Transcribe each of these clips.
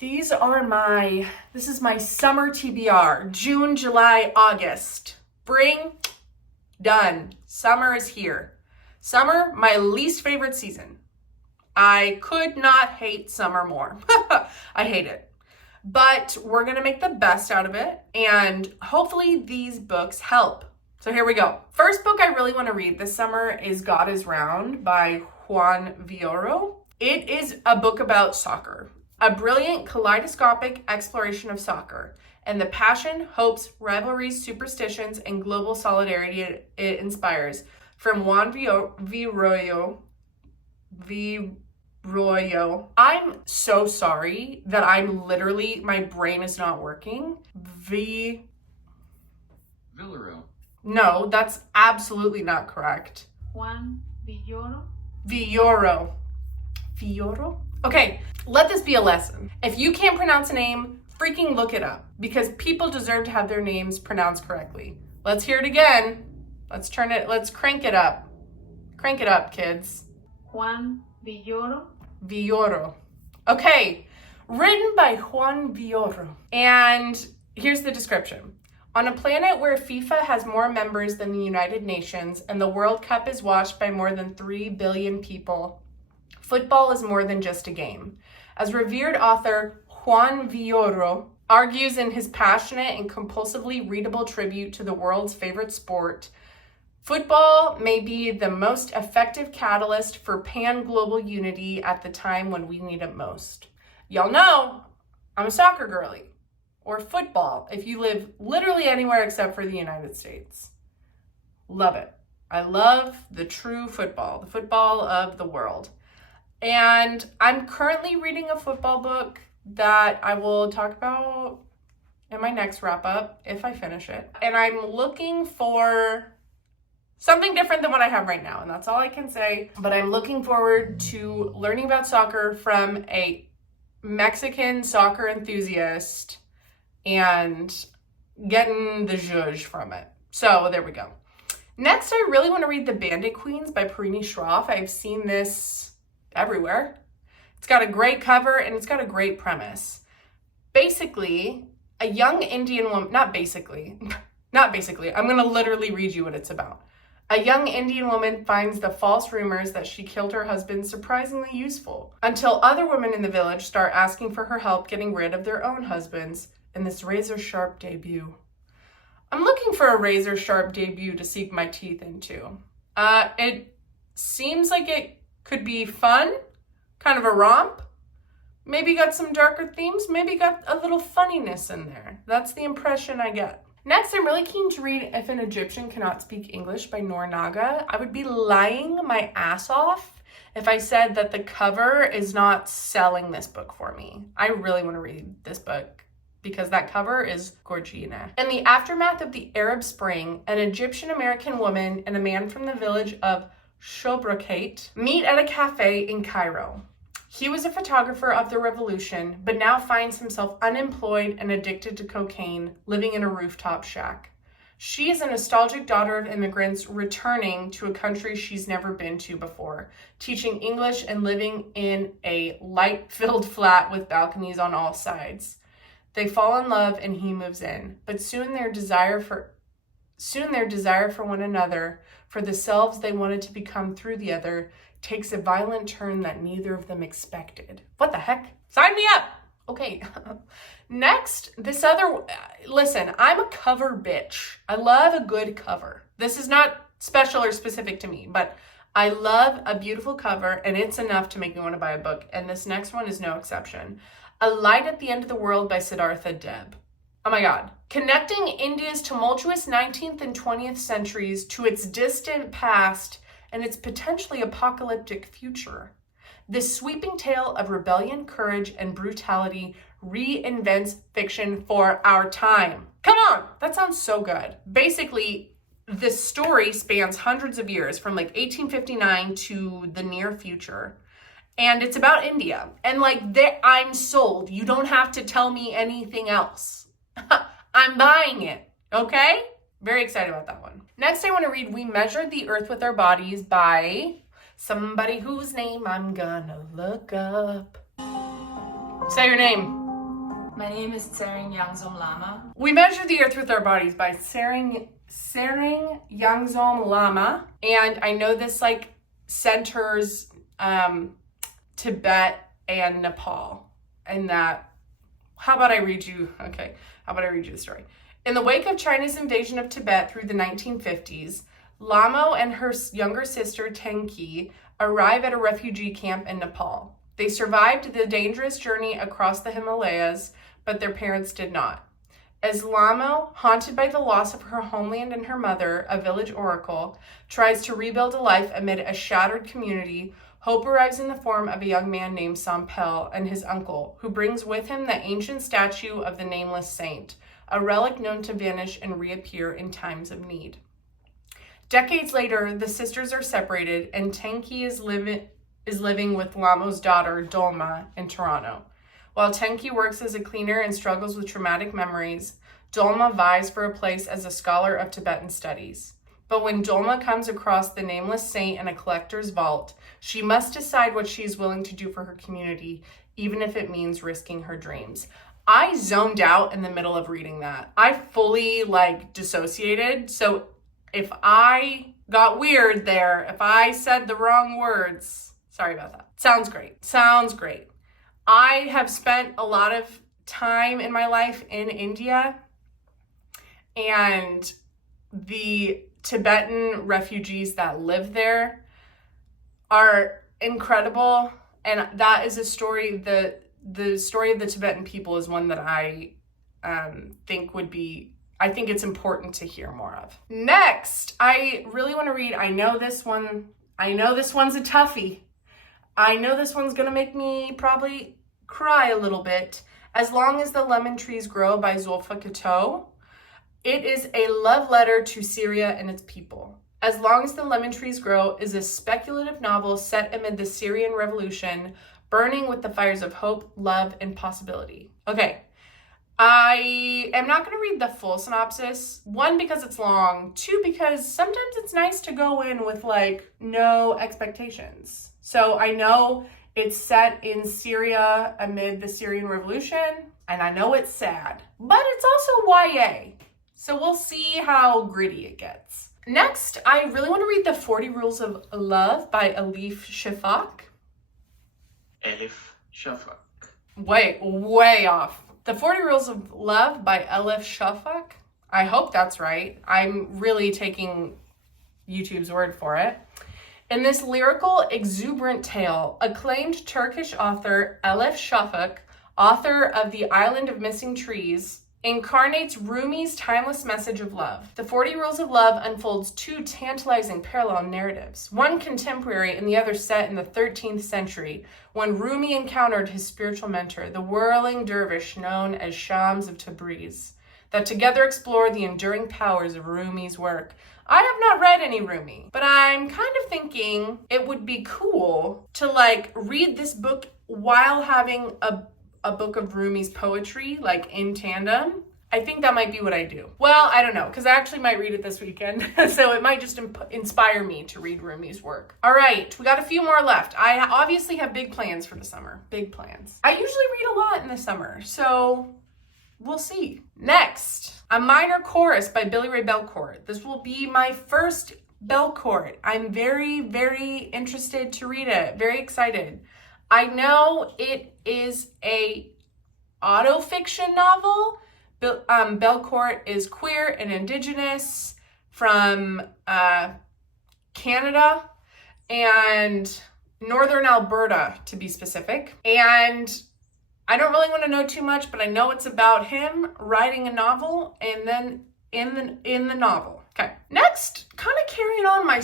This is my summer TBR. June, July, August. Spring, done. Summer is here. Summer, my least favorite season. I could not hate summer more. I hate it. But we're going to make the best out of it, and hopefully these books help. So here we go. First book I really want to read this summer is God is Round by Juan Villoro. It is a book about soccer, a brilliant kaleidoscopic exploration of soccer, and the passion, hopes, rivalries, superstitions, and global solidarity it inspires. From Juan Villoro. I'm so sorry that my brain is not working. Villoro. No, that's absolutely not correct. Juan Villoro. Villoro. Okay, let this be a lesson. If you can't pronounce a name, freaking look it up, because people deserve to have their names pronounced correctly. Let's hear it again. Let's crank it up. Crank it up, kids. Juan Villoro. Villoro. Okay, written by Juan Villoro. And here's the description. On a planet where FIFA has more members than the United Nations and the World Cup is watched by more than 3 billion people, football is more than just a game. As revered author Juan Villoro argues in his passionate and compulsively readable tribute to the world's favorite sport, football may be the most effective catalyst for pan-global unity at the time when we need it most. Y'all know, I'm a soccer girly. Or football, if you live literally anywhere except for the United States. Love it. I love the true football, the football of the world. And I'm currently reading a football book that I will talk about in my next wrap up if I finish it. And I'm looking for something different than what I have right now, and that's all I can say. But I'm looking forward to learning about soccer from a Mexican soccer enthusiast and getting the zhuzh from it. So there we go. Next, I really want to read The Bandit Queens by Parini Shroff. I've seen this everywhere. It's got a great cover and it's got a great premise. Basically, a young Indian woman, not basically, I'm going to literally read you what it's about. A young Indian woman finds the false rumors that she killed her husband surprisingly useful, until other women in the village start asking for her help getting rid of their own husbands in this razor-sharp debut. I'm looking for a razor-sharp debut to sink my teeth into. It seems like it could be fun, kind of a romp. Maybe got some darker themes, maybe got a little funniness in there. That's the impression I get. Next, I'm really keen to read If an Egyptian Cannot Speak English by Noor Naga. I would be lying my ass off if I said that the cover is not selling this book for me. I really want to read this book because that cover is gorgina. In the aftermath of the Arab Spring, an Egyptian-American woman and a man from the village of Shobrokate meet at a cafe in Cairo. He was a photographer of the revolution, but now finds himself unemployed and addicted to cocaine, living in a rooftop shack. She is a nostalgic daughter of immigrants returning to a country she's never been to before, teaching English and living in a light-filled flat with balconies on all sides. They fall in love and he moves in, but soon their desire for one another, for the selves they wanted to become through the other, takes a violent turn that neither of them expected. What the heck? Sign me up! Okay. Next, listen, I'm a cover bitch. I love a good cover. This is not special or specific to me, but I love a beautiful cover, and it's enough to make me want to buy a book, and this next one is no exception. A Light at the End of the World by Siddhartha Deb. Oh my God. Connecting India's tumultuous 19th and 20th centuries to its distant past and its potentially apocalyptic future. This sweeping tale of rebellion, courage, and brutality reinvents fiction for our time. Come on! That sounds so good. Basically, this story spans hundreds of years, from like 1859 to the near future. And it's about India. And I'm sold. You don't have to tell me anything else. I'm buying it, okay? Very excited about that one. Next, I want to read We Measured the Earth with Our Bodies by somebody whose name I'm gonna look up. Say your name. My name is Tsering Yangzom Lama. We measure the earth with our bodies by Tsering Yangzom Lama. And I know this like centers Tibet and Nepal. And that, how about I read you the story. In the wake of China's invasion of Tibet through the 1950s, Lamo and her younger sister Tenki arrive at a refugee camp in Nepal. They survived the dangerous journey across the Himalayas, but their parents did not. As Lamo, haunted by the loss of her homeland and her mother, a village oracle, tries to rebuild a life amid a shattered community, hope arrives in the form of a young man named Sampel and his uncle, who brings with him the ancient statue of the nameless saint, a relic known to vanish and reappear in times of need. Decades later, the sisters are separated, and Tenki is living with Lamo's daughter, Dolma, in Toronto. While Tenki works as a cleaner and struggles with traumatic memories, Dolma vies for a place as a scholar of Tibetan studies. But when Dolma comes across the nameless saint in a collector's vault, she must decide what she is willing to do for her community, even if it means risking her dreams. I zoned out in the middle of reading that. I fully dissociated. So if I got weird there, if I said the wrong words, sorry about that. Sounds great. I have spent a lot of time in my life in India, and the Tibetan refugees that live there are incredible. And that is a story, the story of the Tibetan people is one that I think it's important to hear more of. Next, I really want to read, I know this one's a toughie. I know this one's gonna make me probably cry a little bit. As Long as the Lemon Trees Grow by Zulfa Kato. It is a love letter to Syria and its people. As Long as the Lemon Trees Grow is a speculative novel set amid the Syrian revolution, burning with the fires of hope, love, and possibility. Okay, I am not going to read the full synopsis. One, because it's long. Two, because sometimes it's nice to go in with no expectations. So I know it's set in Syria amid the Syrian revolution, and I know it's sad, but it's also YA. So we'll see how gritty it gets. Next, I really want to read The 40 Rules of Love by Elif Shafak. Elif Shafak. Way off. The 40 Rules of Love by Elif Shafak. I hope that's right. I'm really taking YouTube's word for it. In this lyrical, exuberant tale, acclaimed Turkish author Elif Shafak, author of The Island of Missing Trees, incarnates Rumi's timeless message of love. The 40 Rules of Love unfolds two tantalizing parallel narratives, one contemporary and the other set in the 13th century, when Rumi encountered his spiritual mentor, the whirling dervish known as Shams of Tabriz, that together explore the enduring powers of Rumi's work. I have not read any Rumi, but I'm kind of thinking it would be cool to read this book while having a book of Rumi's poetry, in tandem. I think that might be what I do. Well, I don't know, because I actually might read it this weekend, so it might just inspire me to read Rumi's work. All right, we got a few more left. I obviously have big plans for the summer. Big plans. I usually read a lot in the summer, so we'll see. Next, A Minor Chorus by Billy Ray Belcourt. This will be my first Belcourt. I'm very, very interested to read it. Very excited. I know it is a autofiction novel. Belcourt is queer and indigenous from Canada and northern Alberta, to be specific. And I don't really want to know too much, but I know it's about him writing a novel and then in the novel. Okay, next, kind of carrying on my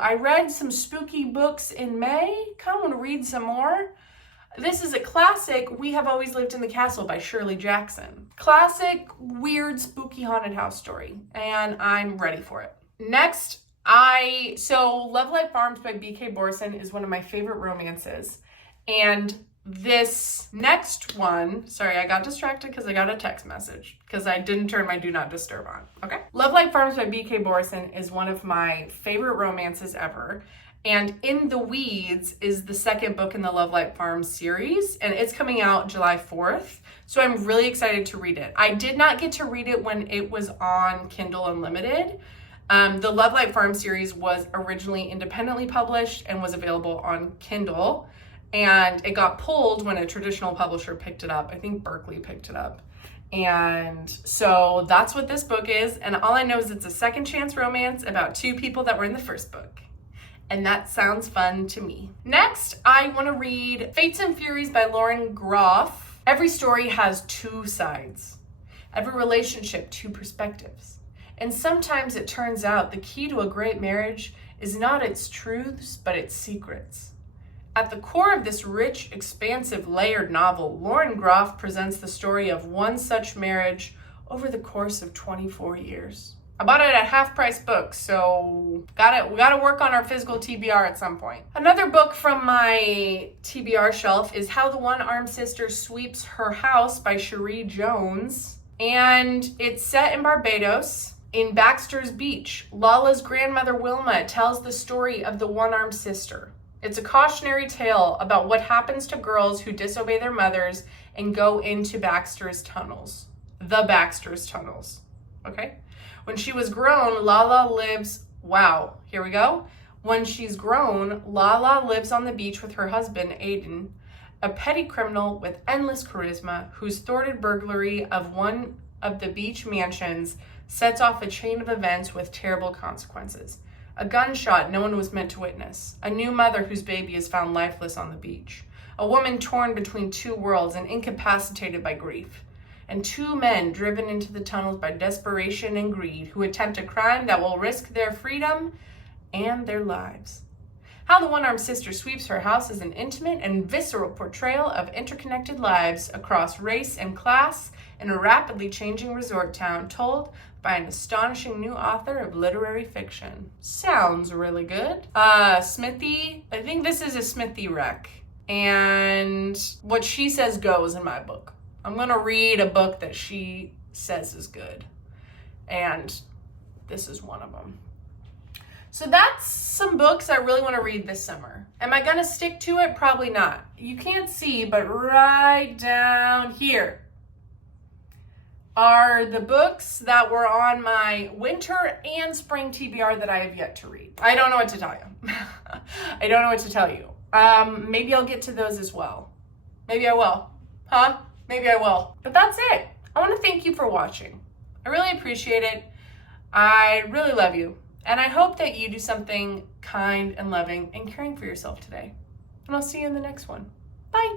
I read some spooky books in May. Kind of want to read some more. This is a classic, We Have Always Lived in the Castle by Shirley Jackson. Classic, weird, spooky haunted house story, and I'm ready for it. Next, Love Life Farms by B.K. Borson is one of my favorite romances, and this next one, sorry, I got distracted because I got a text message because I didn't turn my Do Not Disturb on. Okay. Love Life Farms by B.K. Borson is one of my favorite romances ever. And In the Weeds is the second book in the Love Light Farm series, and it's coming out July 4th. So I'm really excited to read it. I did not get to read it when it was on Kindle Unlimited. The Love Light Farm series was originally independently published and was available on Kindle, and it got pulled when a traditional publisher picked it up. I think Berkeley picked it up. And so that's what this book is, and all I know is it's a second chance romance about two people that were in the first book. And that sounds fun to me. Next, I want to read Fates and Furies by Lauren Groff. Every story has two sides. Every relationship, two perspectives. And sometimes it turns out the key to a great marriage is not its truths, but its secrets. At the core of this rich, expansive, layered novel, Lauren Groff presents the story of one such marriage over the course of 24 years. I bought it at Half Price Books, so we gotta work on our physical TBR at some point. Another book from my TBR shelf is How the One-Armed Sister Sweeps Her House by Cherie Jones. And it's set in Barbados, in Baxter's Beach. Lala's grandmother Wilma tells the story of the one-armed sister. It's a cautionary tale about what happens to girls who disobey their mothers and go into Baxter's tunnels. The Baxter's tunnels. Okay? When she was grown, Lala lives, here we go. When she's grown, Lala lives on the beach with her husband, Aiden, a petty criminal with endless charisma whose thwarted burglary of one of the beach mansions sets off a chain of events with terrible consequences. A gunshot no one was meant to witness. A new mother whose baby is found lifeless on the beach. A woman torn between two worlds and incapacitated by grief. And two men driven into the tunnels by desperation and greed who attempt a crime that will risk their freedom and their lives. How the One-Armed Sister Sweeps Her House is an intimate and visceral portrayal of interconnected lives across race and class in a rapidly changing resort town told by an astonishing new author of literary fiction. Sounds really good. Smithy, I think this is a Smithy rec. And what she says goes in my book. I'm going to read a book that she says is good. And this is one of them. So that's some books I really want to read this summer. Am I going to stick to it? Probably not. You can't see, but right down here are the books that were on my winter and spring TBR that I have yet to read. I don't know what to tell you. I don't know what to tell you. Maybe I'll get to those as well. Maybe I will. Maybe I will. But that's it. I want to thank you for watching. I really appreciate it. I really love you. And I hope that you do something kind and loving and caring for yourself today. And I'll see you in the next one. Bye.